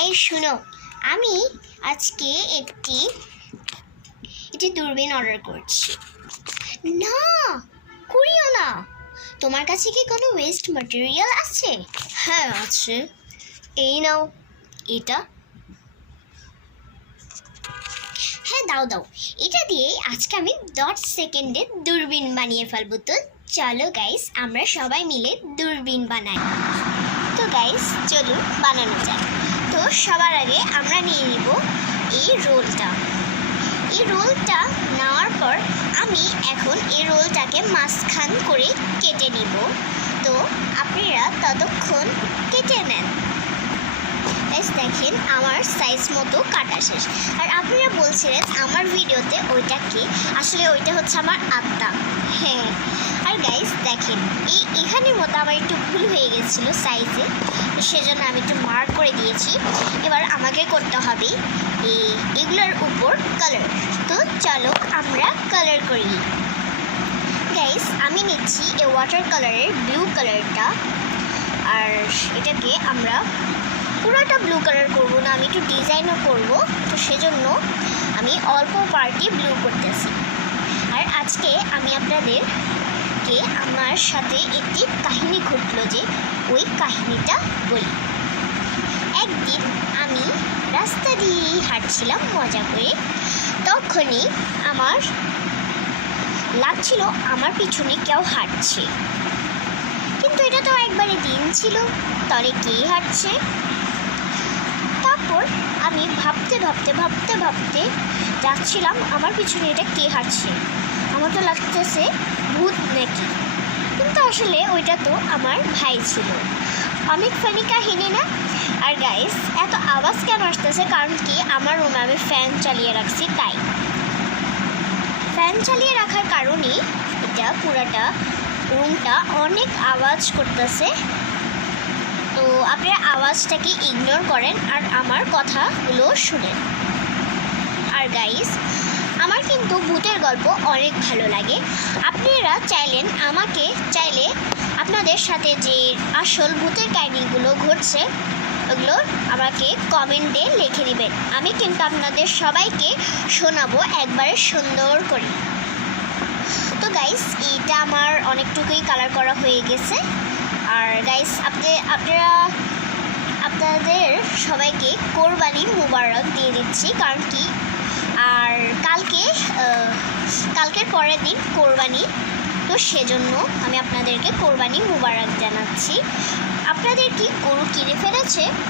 এই শুনো, আমি আজকে একটি দূরবীন অর্ডার করছি। না, করিও না। তোমার কাছে কি কোনো ওয়েস্ট ম্যাটেরিয়াল আছে? হ্যাঁ আছে, এই নাও এটা। হ্যাঁ দাও দাও, এটা দিয়ে আজকে আমি 10 সেকেন্ডে দূরবীন বানিয়ে ফেলবো। তো চলো গাইস, আমরা সবাই মিলে দূরবীন বানাই। তো গাইস চলুন বানানো যায়। তো সবার আগে আমরা নিয়ে নিব এই রোলটা। এই রোলটা নেওয়ার পর আমি এখন এই রোলটাকে মাঝখান করে কেটে নিব। তো আপনারা ততক্ষণ কেটে নেন। দেখেন আমার সাইজ মতো কাটা শেষ। আর আপনারা বলছিলেন আমার ভিডিওতে ওইটাকে, আসলে ওইটা হচ্ছে আমার আত্মা। হ্যাঁ, আর গাইস দেখেন এখানের মতো আমার একটু ভুল হয়ে গেছিলো সাইজে, সেজন্য আমি একটু মার্ক করে দিয়েছি। এবার আমাকে করতে হবে এগুলোর উপর কালার। তো চলো আমরা কালার করি। গাইস আমি নিচ্ছি এই ওয়াটার কালারের ব্লু কালারটা। আর এটাকে আমরা পুরোটা ব্লু কালার করবো না, আমি একটু ডিজাইনও করবো, তো সেজন্য আমি অল্প পার্টই ব্লু করতেছি। আর আজকে আমি আপনাদেরকে আমার সাথে একটি কাহিনী ঘটলো, যে ওই কাহিনীটা বলি। একদিন আমি রাস্তা দিয়ে হাঁটছিলাম মজা করে, তখনই আমার লাগছিল আমার পিছনে কেউ হাঁটছে, কিন্তু এটা তো একবারে দিন ছিল, তবে কে হাঁটছে। তারপর আমি ভাবতে ভাবতে ভাবতে ভাবতে যাচ্ছিলাম, আমার পিছনে এটা কে হাঁটছে, আমার তো লাগতেছে ভূত নাকি, কিন্তু আসলে ওইটা তো আমার ভাই ছিল। অনেক ফানি কাহিনী না? আর গাইস এত আওয়াজ কেন আসতেছে, কারণ কি আমার রুমে আমি ফ্যান চালিয়ে রাখছি, তাই ফ্যান চালিয়ে রাখার কারণে এটা পুরাটা রুমটা অনেক আওয়াজ করতেছে। তো আপনারা আওয়াজটাকে ইগনোর করেন আর আমার কথাগুলো শুনেন। আর গাইস আমার কিন্তু ভূতের গল্প অনেক ভালো লাগে। আপনারা চাইলে আপনাদের সাথে যে আসল ভূতের কাহিনীগুলো ঘটছে ওগুলো আমাকে কমেন্টে লিখে দিবেন। আমি কিন্তু আপনাদের সবাইকে শোনাবো একবারে সুন্দর করে। তো গাইস এটা আমার অনেকটুকুই কালার করা হয়ে গেছে। আর গাইস আপনাদের সবাইকে কোরবানি মুবারক দিয়ে দিচ্ছি, কারণ কি আর কালকের পরের দিন কোরবানি, তো সেজন্য আমি আপনাদেরকে কোরবানি মুবারক জানাচ্ছি। আপনাদের কি গরু কিনে ফেলেছে?